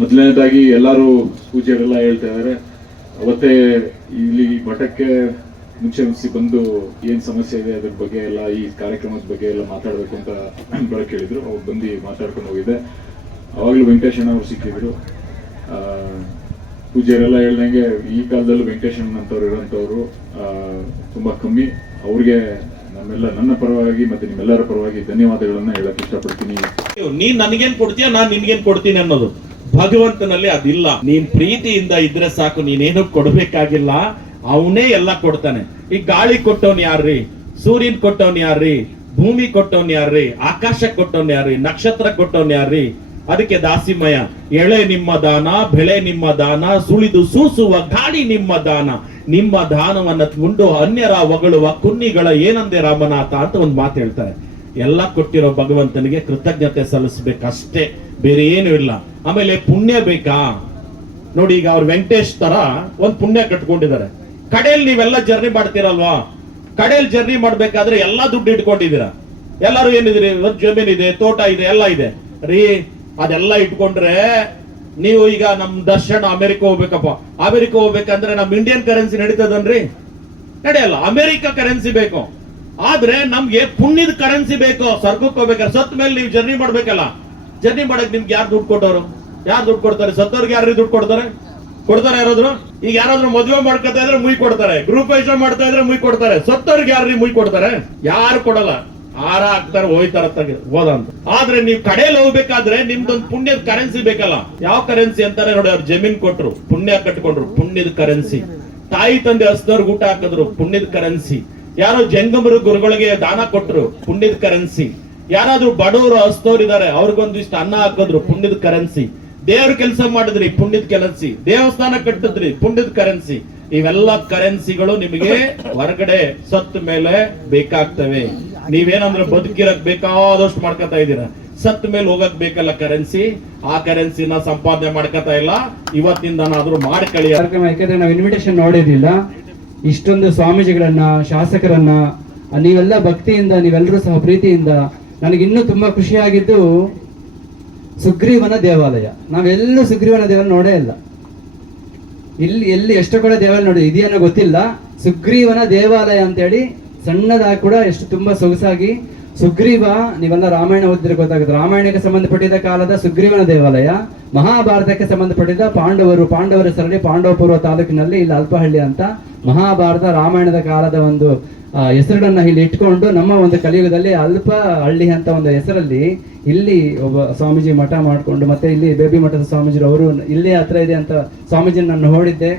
ಮೊದಲನೇದಾಗಿ ಎಲ್ಲರೂ ಪೂಜೆಗಳೆಲ್ಲ ಹೇಳ್ತಾ ಇದ್ದಾರೆ. ಅವತ್ತೇ ಇಲ್ಲಿ ಮಠಕ್ಕೆ ಮುಂಚೆ ಬಂದು ಏನು ಸಮಸ್ಯೆ ಇದೆ ಅದ್ರ ಬಗ್ಗೆ ಎಲ್ಲ ಈ ಕಾರ್ಯಕ್ರಮದ ಬಗ್ಗೆ ಎಲ್ಲ ಮಾತಾಡಬೇಕು ಅಂತ ಬರಕ್ ಹೇಳಿದ್ರು ಅವ್ರು ಬಂದು ಮಾತಾಡ್ಕೊಂಡು ಹೋಗಿದ್ದೆ. ಅವಾಗಲೂ ವೆಂಕಟೇಶಣ್ಣ ಅವ್ರು ಸಿಕ್ಕಿದ್ರು. ಆ, ಪೂಜೆರೆಲ್ಲ ಹೇಳ್ದಂಗೆ ಈ ಕಾಲದಲ್ಲೂ ವೆಂಕಟೇಶನ್ ಅಂತವ್ರು ಇರೋಂಥವ್ರು ತುಂಬಾ ಕಮ್ಮಿ. ಅವ್ರಿಗೆ ನಮ್ಮೆಲ್ಲ ನನ್ನ ಪರವಾಗಿ ಮತ್ತೆ ನಿಮ್ಮೆಲ್ಲರ ಪರವಾಗಿ ಧನ್ಯವಾದಗಳನ್ನ ಹೇಳಕ್ ಇಷ್ಟಪಡ್ತೀನಿ. ನೀನ್ ನನಗೇನ್ ಕೊಡ್ತೀಯ ನಾನ್ ನಿನ್ಗೇನ್ ಕೊಡ್ತೀನಿ ಅನ್ನೋದು. ಭಗವಂತನಲ್ಲಿ ಅದಿಲ್ಲ. ನೀನ್ ಪ್ರೀತಿಯಿಂದ ಇದ್ರೆ ಸಾಕು, ನೀನೇನು ಕೊಡ್ಬೇಕಾಗಿಲ್ಲ. ಅವನೇ ಎಲ್ಲ ಕೊಡ್ತಾನೆ. ಈ ಗಾಳಿ ಕೊಟ್ಟವನ್ ಯಾರ್ರಿ? ಸೂರ್ಯನ್ ಕೊಟ್ಟವನ್ ಯಾರ್ರಿ? ಭೂಮಿ ಕೊಟ್ಟವನ್ ಯಾರ್ರಿ? ಆಕಾಶ ಕೊಟ್ಟವನ್ ಯಾರ್ರಿ? ನಕ್ಷತ್ರ ಕೊಟ್ಟವನ್ ಯಾರ್ರಿ? ಅದಕ್ಕೆ ದಾಸಿಮಯ ಎಳೆ ನಿಮ್ಮ ದಾನ, ಬೆಳೆ ನಿಮ್ಮ ದಾನ, ಸುಳಿದು ಸೂಸುವ ಗಾಳಿ ನಿಮ್ಮ ದಾನ. ನಿಮ್ಮ ದಾನವನ್ನ ಉಂಡು ಅನ್ಯರ ಒಗಳುವ ಕುನ್ನಿಗಳ ಏನಂದೆ ರಾಮನಾಥ ಅಂತ ಒಂದು ಮಾತು ಹೇಳ್ತಾರೆ. ಎಲ್ಲ ಕೊಟ್ಟಿರೋ ಭಗವಂತನಿಗೆ ಕೃತಜ್ಞತೆ ಸಲ್ಲಿಸ್ಬೇಕಷ್ಟೇ. ಬೇರೆ ಏನು ಇಲ್ಲ. ಆಮೇಲೆ ಪುಣ್ಯ ಬೇಕಾ? ನೋಡಿ ಈಗ ಅವ್ರು ವೆಂಕಟೇಶ್ ತರ ಒಂದ್ ಪುಣ್ಯ ಕಟ್ಕೊಂಡಿದ್ದಾರೆ. ಕಡೆಯಲ್ಲಿ ನೀವೆಲ್ಲ ಜರ್ನಿ ಮಾಡ್ತೀರಲ್ವಾ? ಕಡೆಯಲ್ಲಿ ಜರ್ನಿ ಮಾಡ್ಬೇಕಾದ್ರೆ ಎಲ್ಲಾ ದುಡ್ಡು ಇಟ್ಕೊಂಡಿದ್ದೀರಾ? ಎಲ್ಲರೂ ಏನಿದ್ರಿ ಜಮೀನಿದೆ ಜಮೀನ್ ಇದೆ ತೋಟ ಇದೆ, ಎಲ್ಲ ಇದೆ. ರೀ, ಅದೆಲ್ಲ ಇಟ್ಕೊಂಡ್ರೆ ನೀವು ಈಗ ನಮ್ ದರ್ಶನ ಅಮೆರಿಕ ಹೋಗ್ಬೇಕಪ್ಪ. ಅಮೆರಿಕ ಹೋಗ್ಬೇಕಂದ್ರೆ ನಮ್ ಇಂಡಿಯನ್ ಕರೆನ್ಸಿ ನಡೀತದನ್ರಿ? ನಡೆಯಲ್ಲ. ಅಮೆರಿಕ ಕರೆನ್ಸಿ ಬೇಕು. ಆದ್ರೆ ನಮ್ಗೆ ಪುಣ್ಯದ ಕರೆನ್ಸಿ ಬೇಕು. ಸ್ವರ್ಗಕ್ಕೆ ಹೋಗ್ಬೇಕಾದ್ರೆ ಸತ್ ಮೇಲೆ ನೀವು ಜರ್ನಿ ಮಾಡ್ಬೇಕಲ್ಲ. ಜರ್ನಿ ಮಾಡಕ್ ನಿಮ್ಗೆ ಯಾರು ದುಡ್ಡು ಕೊಟ್ಟವರು? ಯಾರು ದುಡ್ಡು ಕೊಡ್ತಾರೆ? ಸತ್ತವ್ರಿಗೆ ಯಾರು ದುಡ್ಡು ಕೊಡ್ತಾರೆ? ಕೊಡ್ತಾರೆ ಯಾರಾದ್ರು? ಈಗ ಯಾರಾದ್ರೂ ಮದುವೆ ಮಾಡ್ಕೊತಾ ಇದ್ರೆ ಮುಯ್ ಕೊಡ್ತಾರೆ. ಗ್ರೂಪ್ ವೈಸ್ ಮಾಡ್ತಾ ಇದ್ರೆ ಮುಯ್ ಕೊಡ್ತಾರೆ. ಸತ್ತವ್ರಿಗೆ ಯಾರು ಮುಯ್ ಕೊಡ್ತಾರೆ? ಯಾರು ಕೊಡಲ್ಲ. ಆರ ಹಾಕ್ತಾರೆ, ಹೋಯ್ತಾರ ಹೋದಂತ ಆದ್ರೆ ನೀವು ಕಡೆಯಲ್ಲಿ ಹೋಗ್ಬೇಕಾದ್ರೆ ನಿಮ್ದೊಂದು ಪುಣ್ಯದ ಕರೆನ್ಸಿ ಬೇಕಲ್ಲ. ಯಾವ ಕರೆನ್ಸಿ ಅಂತಾರೆ ನೋಡಿ, ಅವ್ರು ಜಮೀನ್ ಕೊಟ್ರು, ಪುಣ್ಯ ಕಟ್ಕೊಂಡ್ರು, ಪುಣ್ಯದ ಕರೆನ್ಸಿ ತಾಯಿ, ತಂದೆ ಹಸ್ದವ್ರಿಗೆ ಊಟ ಹಾಕಿದ್ರು, ಪುಣ್ಯದ ಕರೆನ್ಸಿ ಯಾರೋ ಜಂಗಮರು ಗುರುಗಳಿಗೆ ದಾನ ಕೊಟ್ರು, ಪುಣ್ಯದ ಕರೆನ್ಸಿ ಯಾರಾದ್ರೂ ಬಡವರು ಹಸ್ತವ್ರು ಇದಾರೆ ಅವ್ರಿಗೊಂದಿಷ್ಟು ಅನ್ನ ಹಾಕಿದ್ರು, ಪುಣ್ಯದ ಕರೆನ್ಸಿ ದೇವ್ರ ಕೆಲಸ ಮಾಡಿದ್ರಿ, ಪುಣ್ಯದ ಕರೆನ್ಸಿ ದೇವಸ್ಥಾನ ಕಟ್ಟಿದ್ರಿ, ಪುಣ್ಯದ ಕರೆನ್ಸಿ ಇವೆಲ್ಲ ಕರೆನ್ಸಿಗಳು ನಿಮಗೆ ಹೊರಗಡೆ ಸತ್ತ ಮೇಲೆ ಬೇಕಾಗ್ತವೆ. ನೀವೇನಂದ್ರೆ ಬದುಕಿರಕ್ ಬೇಕಾದಷ್ಟು ಮಾಡ್ಕೊತಾ ಇದ್ದೀರಾ? ಸತ್ ಮೇಲೆ ಹೋಗಕ್ ಬೇಕಲ್ಲ ಕರೆನ್ಸಿ ಆ ಕರೆನ್ಸಿನ ಸಂಪಾದನೆ ಮಾಡ್ಕೊತಾ ಇಲ್ಲ. ಇವತ್ತಿಂದನಾದ್ರೂ ಮಾಡ್ಕೊಳ್ಳಿ ಕಾರ್ಯಕ್ರಮ ಯಾಕಂದ್ರೆ ನಾವು ಇನ್ವಿಟೇಷನ್ ನೋಡಿರ್ಲಿಲ್ಲ. ಇಷ್ಟೊಂದು ಸ್ವಾಮೀಜಿಗಳನ್ನ, ಶಾಸಕರನ್ನ ನೀವೆಲ್ಲ ಭಕ್ತಿಯಿಂದ, ನೀವೆಲ್ಲರೂ ಸಹ ಪ್ರೀತಿಯಿಂದ ನನಗೆ ತುಂಬ ತುಂಬಾ ಖುಷಿಯಾಗಿದ್ದು ಸುಗ್ರೀವನ ದೇವಾಲಯ. ನಾವೆಲ್ಲೂ ಸುಗ್ರೀವನ ದೇವಾಲಯ ನೋಡೇ ಇಲ್ಲ. ಇಲ್ಲಿ, ಎಲ್ಲಿ ಎಷ್ಟು ಕೂಡ ದೇವಾಲಯ ನೋಡಿ ಇದೆಯನ್ನೋ ಗೊತ್ತಿಲ್ಲ. ಸುಗ್ರೀವನ ದೇವಾಲಯ ಅಂತೇಳಿ ಸಣ್ಣದಾಗಿ ಕೂಡ ಎಷ್ಟು ತುಂಬಾ ಸೊಗಸಾಗಿ ಸುಗ್ರೀವ, ನೀವೆಲ್ಲ ರಾಮಾಯಣ ಓದಿದ್ರೆ ಗೊತ್ತಾಗುತ್ತೆ. ರಾಮಾಯಣಕ್ಕೆ ಸಂಬಂಧಪಟ್ಟಿದ್ದ ಕಾಲದ ಸುಗ್ರೀವನ ದೇವಾಲಯ, ಮಹಾಭಾರತಕ್ಕೆ ಸಂಬಂಧಪಟ್ಟಿದ್ದ ಪಾಂಡವರು, ಪಾಂಡವರ ಸರಣಿ ಪಾಂಡವಪುರ ತಾಲೂಕಿನಲ್ಲಿ ಇಲ್ಲಿ ಅಲ್ಪಹಳ್ಳಿ ಅಂತ ಮಹಾಭಾರತ ರಾಮಾಯಣದ ಕಾಲದ ಒಂದು ಹೆಸರನ್ನ ಇಲ್ಲಿ ಇಟ್ಕೊಂಡು ನಮ್ಮ ಒಂದು ಕಲಿಯುಗದಲ್ಲಿ ಅಲ್ಪ ಹಳ್ಳಿ ಅಂತ ಒಂದು ಹೆಸರಲ್ಲಿ ಇಲ್ಲಿ ಒಬ್ಬ ಸ್ವಾಮೀಜಿ ಮಠ ಮಾಡಿಕೊಂಡು ಮತ್ತೆ ಇಲ್ಲಿ ಬೇಬಿ ಮಠದ ಸ್ವಾಮೀಜಿ ಅವರು ಇಲ್ಲೇ ಹತ್ರ ಇದೆ ಅಂತ ಸ್ವಾಮೀಜಿ ನಾನು ನೋಡಿದ್ದೆ.